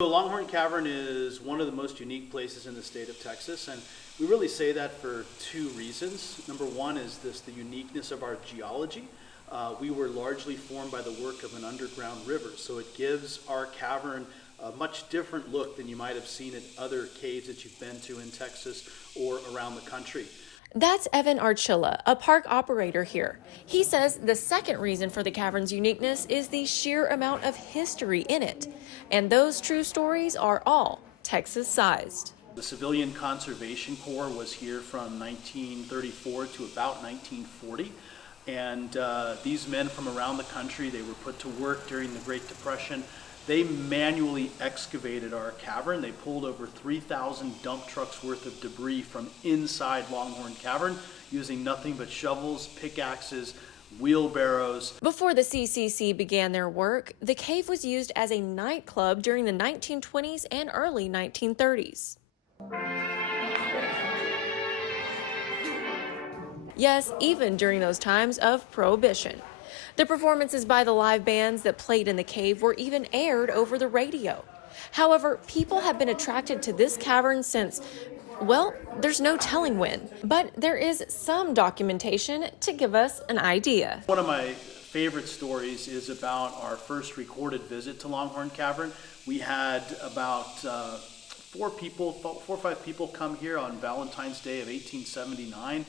So Longhorn Cavern is one of the most unique places in the state of Texas, and we really say that for two reasons. Number one is the uniqueness of our geology. We were largely formed by the work of an underground river, so it gives our cavern a much different look than you might have seen at other caves that you've been to in Texas or around the country. That's Evan Archilla, a park operator here. He says the second reason for the cavern's uniqueness is the sheer amount of history in it. And those true stories are all Texas-sized. The Civilian Conservation Corps was here from 1934 to about 1940. And these men from around the country, they were put to work during the Great Depression. They manually excavated our cavern. They pulled over 3,000 dump trucks worth of debris from inside Longhorn Cavern using nothing but shovels, pickaxes, wheelbarrows. Before the CCC began their work, the cave was used as a nightclub during the 1920s and early 1930s. Yes, even during those times of Prohibition. The performances by the live bands that played in the cave were even aired over the radio. However, people have been attracted to this cavern since, well, there's no telling when. But there is some documentation to give us an idea. One of my favorite stories is about our first recorded visit to Longhorn Cavern. We had about 4 or 5 people come here on Valentine's Day of 1879.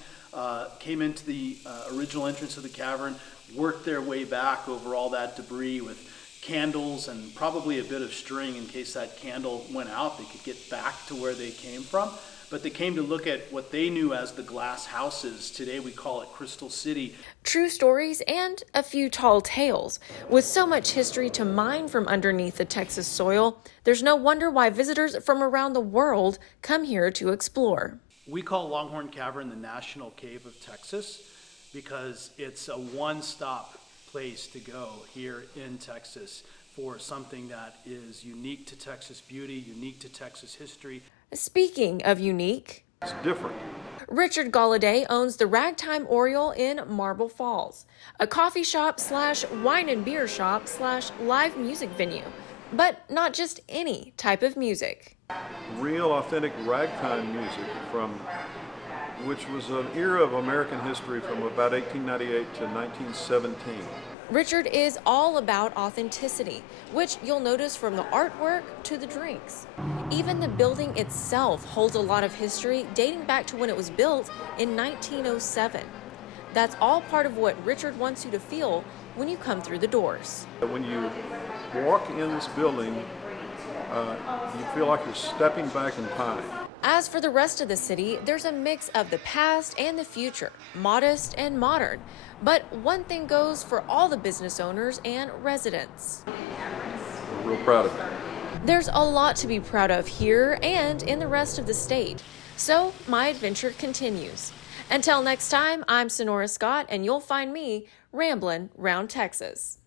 Came into the original entrance of the cavern, worked their way back over all that debris with candles and probably a bit of string in case that candle went out. They could get back to where they came from. But they came to look at what they knew as the glass houses. Today we call it Crystal City. True stories and a few tall tales. With so much history to mine from underneath the Texas soil, there's no wonder why visitors from around the world come here to explore. We call Longhorn Cavern the National Cave of Texas because it's a one-stop place to go here in Texas for something that is unique to Texas beauty, unique to Texas history. Speaking of unique, it's different. Richard Galladay owns the Ragtime Oriole in Marble Falls, a coffee shop / wine and beer shop / live music venue. But not just any type of music. Real authentic ragtime music which was an era of American history from about 1898 to 1917. Richard is all about authenticity, which you'll notice from the artwork to the drinks. Even the building itself holds a lot of history dating back to when it was built in 1907. That's all part of what Richard wants you to feel when you come through the doors. When you walk in this building, you feel like you're stepping back in time. As for the rest of the city, there's a mix of the past and the future, modest and modern. But one thing goes for all the business owners and residents. We're real proud of it. There's a lot to be proud of here and in the rest of the state. So my adventure continues. Until next time, I'm Sonora Scott, and you'll find me ramblin' round Texas.